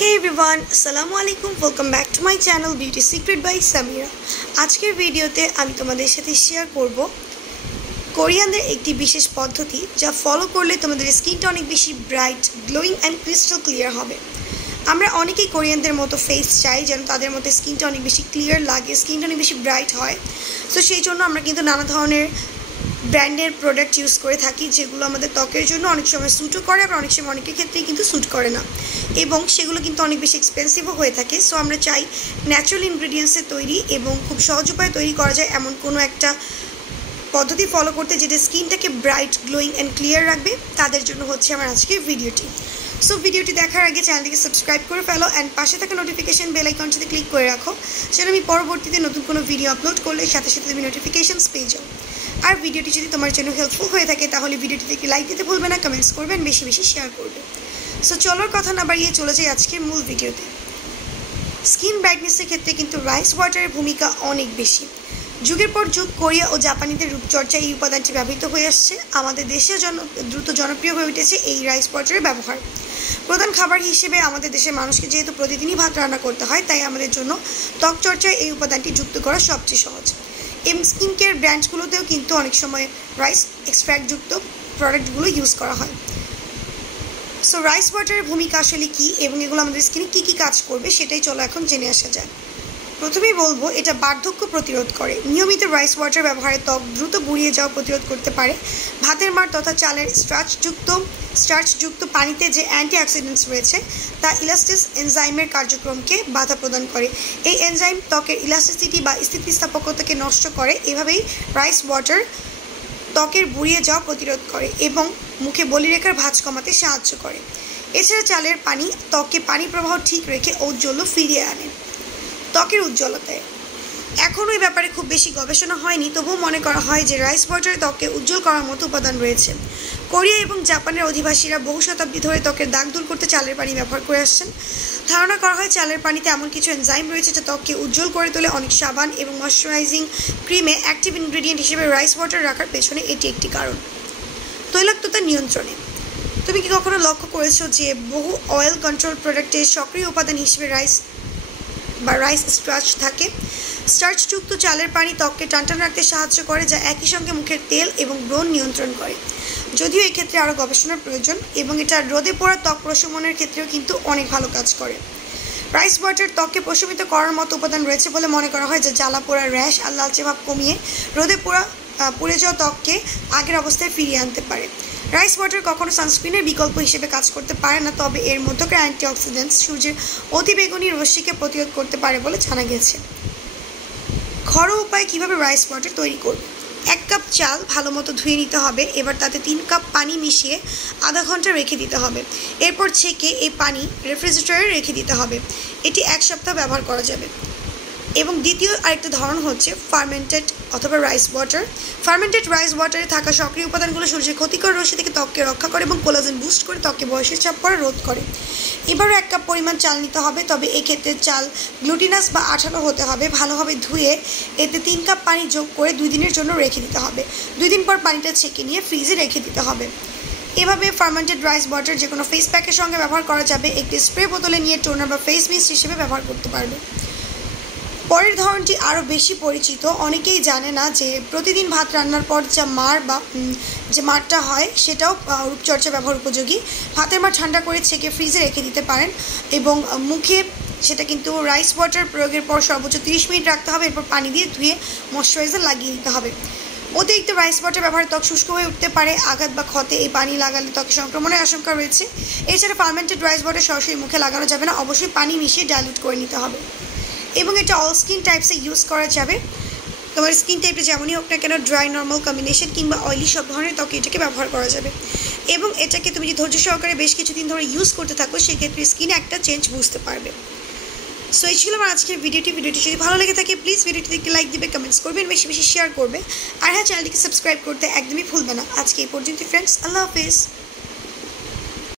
Hey everyone, Assalamu alaikum. Welcome back to my channel Beauty Secret by Samira. আজকের ভিডিওতে আমি তোমাদের সাথে শেয়ার করব কোরিয়ানদের একটি বিশেষ পদ্ধতি যা ফলো করলে তোমাদের স্কিনটা অনেক বেশি bright, glowing and crystal clear হবে। আমরা অনেকেই কোরিয়ানদের মতো ফেস চাই যেন তাদের মতো স্কিনটা অনেক বেশি ক্লিয়ার লাগে, স্কিনটা অনেক বেশি ব্রাইট হয়। সো সেই জন্য আমরা কিন্তু নানা ধরনের ব্র্যান্ডের প্রোডাক্ট ইউজ করে থাকি যেগুলো আমাদের ত্বকের জন্য অনেক সময় স্যুটও করে, আবার অনেক সময় অনেকের ক্ষেত্রেই কিন্তু স্যুট করে না, এবং সেগুলো কিন্তু অনেক বেশি এক্সপেন্সিভও হয়ে থাকে। সো আমরা চাই ন্যাচারাল ইনগ্রেডিয়েন্টসে তৈরি এবং খুব সহজ উপায়ে তৈরি করা যায় এমন কোনো একটা পদ্ধতি ফলো করতে যেটা স্কিনটাকে ব্রাইট, গ্লোয়িং অ্যান্ড ক্লিয়ার রাখবে। তাদের জন্য হচ্ছে আমার আজকের ভিডিওটি। সো ভিডিওটি দেখার আগে চ্যানেলটিকে সাবস্ক্রাইব করে ফেলো অ্যান্ড পাশে থাকা নোটিফিকেশন বেল আইকনটিতে ক্লিক করে রাখো, যেন আমি পরবর্তীতে নতুন কোনো ভিডিও আপলোড করলে সাথে সাথে তুমি নোটিফিকেশনস পেয়ে যাও। আর ভিডিওটি যদি তোমার জন্য হেল্পফুল হয়ে থাকে তাহলে ভিডিওটিতে একটি লাইক দিতে ভুলবে না, কমেন্টস করবেন, বেশি বেশি শেয়ার করবে। সো চলোর কথা না বাড়িয়ে চলে যাই আজকের মূল ভিডিওতে। স্কিন ব্রাইটনেসের ক্ষেত্রে কিন্তু রাইস ওয়াটারের ভূমিকা অনেক বেশি। যুগের পর যুগ কোরিয়া ও জাপানিদের রূপচর্চায় এই উপাদানটি ব্যবহৃত হয়ে আসছে। আমাদের দেশেও দ্রুত জনপ্রিয় হয়ে উঠেছে এই রাইস ওয়াটারের ব্যবহার। প্রধান খাবার হিসেবে আমাদের দেশের মানুষকে যেহেতু প্রতিদিনই ভাত রান্না করতে হয়, তাই আমাদের জন্য ত্বক চর্চায় এই উপাদানটি যুক্ত করা সবচেয়ে সহজ। এবং স্কিন কেয়ার ব্র্যান্ডসগুলোতেও কিন্তু অনেক সময় রাইস এক্সট্র্যাক্টযুক্ত প্রোডাক্টগুলো ইউজ করা হয়। সো রাইস ওয়াটারের ভূমিকা আসলে কী এবং এগুলো আমাদের স্কিনে কী কী কাজ করবে সেটাই চলো এখন জেনে আসা যায়। প্রথমেই বলবো, এটা বার্ধক্য প্রতিরোধ করে। নিয়মিত রাইস ওয়াটার ব্যবহারে ত্বক দ্রুত বুড়িয়ে যাওয়া প্রতিরোধ করতে পারে। ভাতের মাড় তথা চালের স্টার্চযুক্ত পানিতে যে অ্যান্টিঅক্সিডেন্টস রয়েছে তা ইলাস্টিস এনজাইমের কার্যক্রমকে বাধা প্রদান করে। এই এনজাইম ত্বকের ইলাস্টিসিটি বা স্থিতিস্থাপকতাকে নষ্ট করে। এভাবেই রাইস ওয়াটার ত্বকের বুড়িয়ে যাওয়া প্রতিরোধ করে এবং মুখে বলিরেখার ভাঁজ কমাতে সাহায্য করে। এছাড়া চালের পানি ত্বকে পানি প্রবাহ ঠিক রেখে ঔজ্জ্বল্য ফিরিয়ে আনে। ত্বকের উজ্জ্বলতায় এখনও এই ব্যাপারে খুব বেশি গবেষণা হয়নি, তবুও মনে করা হয় যে রাইস ওয়াটারে ত্বককে উজ্জ্বল করার মতো উপাদান রয়েছে। কোরিয়া এবং জাপানের অধিবাসীরা বহু শতাব্দী ধরে ত্বকের দাগ দূর করতে চালের পানি ব্যবহার করে আসছেন। ধারণা করা হয় চালের পানিতে এমন কিছু এনজাইম রয়েছে যা ত্বককে উজ্জ্বল করে তোলে। অনেক সাবান এবং ময়শ্চারাইজিং ক্রিমে অ্যাক্টিভ ইনগ্রেডিয়েন্ট হিসেবে রাইস ওয়াটার রাখার পেছনে এটি একটি কারণ। তৈলাক্ততা নিয়ন্ত্রণে তুমি কি কখনো লক্ষ্য করেছো যে বহু অয়েল কন্ট্রোল প্রোডাক্টের সক্রিয় উপাদান হিসেবে রাইস স্টার্চ থাকে? স্টার্চযুক্ত চালের পানি ত্বককে টানটান রাখতে সাহায্য করে, যা একই সঙ্গে মুখের তেল এবং ব্রণ নিয়ন্ত্রণ করে। যদিও এক্ষেত্রে আরও গবেষণার প্রয়োজন এবং এটা রোদে পোড়া ত্বক প্রশমনের ক্ষেত্রেও কিন্তু অনেক ভালো কাজ করে। রাইস ওয়াটার ত্বককে প্রশমিত করার মতো উপাদান রয়েছে বলে মনে করা হয়, যা জ্বালা পোড়া, র্যাশ আর লালচে ভাব কমিয়ে রোদে পুড়ে যাওয়া ত্বককে আগের অবস্থায় ফিরিয়ে আনতে পারে। রাইস ওয়াটার কখনো সানস্ক্রিনের বিকল্প হিসেবে কাজ করতে পারে না, তবে এর মধ্যকার অ্যান্টিঅক্সিডেন্টস সূর্যের অতিবেগুনি রশ্মিকে প্রতিরোধ করতে পারে বলে জানা গেছে। ঘরোয়া উপায়ে কীভাবে রাইস ওয়াটার তৈরি করবে? 1 কাপ চাল ভালো মতো ধুয়ে নিতে হবে। এবার তাতে 3 কাপ পানি মিশিয়ে আধা ঘন্টা রেখে দিতে হবে। এরপর ছেঁকে এই পানি রেফ্রিজারেটরে রেখে দিতে হবে। এটি 1 সপ্তাহ ব্যবহার করা যাবে। এবং দ্বিতীয় আরেকটা ধরন হচ্ছে ফার্মেন্টেড অথবা রাইস ওয়াটার। ফার্মেন্টেড রাইস ওয়াটারে থাকা সক্রিয় উপাদানগুলো সূর্যের ক্ষতিকর রশ্মি থেকে ত্বককে রক্ষা করে এবং কোলাজেন বুস্ট করে ত্বকে বয়সের চাপ পড়া রোধ করে। এবারও 1 কাপ পরিমাণ চাল নিতে হবে, তবে এক্ষেত্রে চাল গ্লুটিনাস বা আঠালো হতে হবে। ভালোভাবে ধুয়ে এতে 3 কাপ পানি যোগ করে 2 দিনের জন্য রেখে দিতে হবে। 2 দিন পর পানিটা ছেঁকে নিয়ে ফ্রিজে রেখে দিতে হবে। এভাবে ফার্মেন্টেড রাইস ওয়াটার যে কোনো ফেস প্যাকের সঙ্গে ব্যবহার করা যাবে। একটি স্প্রে বোতলে নিয়ে টোনার বা ফেস মিস্ট হিসেবে ব্যবহার করতে পারবে। পরের ধরনটি আরও বেশি পরিচিত। অনেকেই জানে না যে প্রতিদিন ভাত রান্নার পর যে মাড়টা হয় সেটাও রূপচর্চা ব্যবহার উপযোগী। ভাতের মাড় ঠান্ডা করে ছেঁকে ফ্রিজে রেখে দিতে পারেন এবং মুখে সেটা কিন্তু রাইস ওয়াটার প্রয়োগের পর সর্বোচ্চ 30 মিনিট রাখতে হবে। এরপর পানি দিয়ে ধুয়ে ময়শ্চারাইজার লাগিয়ে দিতে হবে। অতিরিক্ত রাইস ওয়াটার ব্যবহারে ত্বক শুষ্ক হয়ে উঠতে পারে। আঘাত বা ক্ষতে এই পানি লাগালে ত্বকে সংক্রমণের আশঙ্কা রয়েছে। এছাড়া ফার্মেন্টেড রাইস ওয়াটার সরাসরি মুখে লাগানো যাবে না, অবশ্যই পানি মিশিয়ে ডাইলুট করে নিতে হবে। এবং এটা অল স্কিন টাইপসে ইউজ করা যাবে। তোমার স্কিন টাইপে যেমনই হোক না কেন, ড্রাই, নর্মাল, কম্বিনেশন কিংবা অয়েলি সব ধরনের ত্বকে এটাকে ব্যবহার করা যাবে। এবং এটাকে তুমি যদি ধৈর্য সহকারে বেশ কিছুদিন ধরে ইউজ করতে থাকো, সেক্ষেত্রে স্কিনে একটা চেঞ্জ বুঝতে পারবে। সো এই ছিল আমার আজকের ভিডিওটি যদি ভালো লেগে থাকে প্লিজ ভিডিওটিতে একটি লাইক দিবে, কমেন্টস করবেন, বেশি বেশি শেয়ার করবে। আর হ্যাঁ, চ্যানেলটিকে সাবস্ক্রাইব করতে একদমই ভুলবে না। আজকে এই পর্যন্ত ফ্রেন্ডস, আল্লাহ হাফেজ।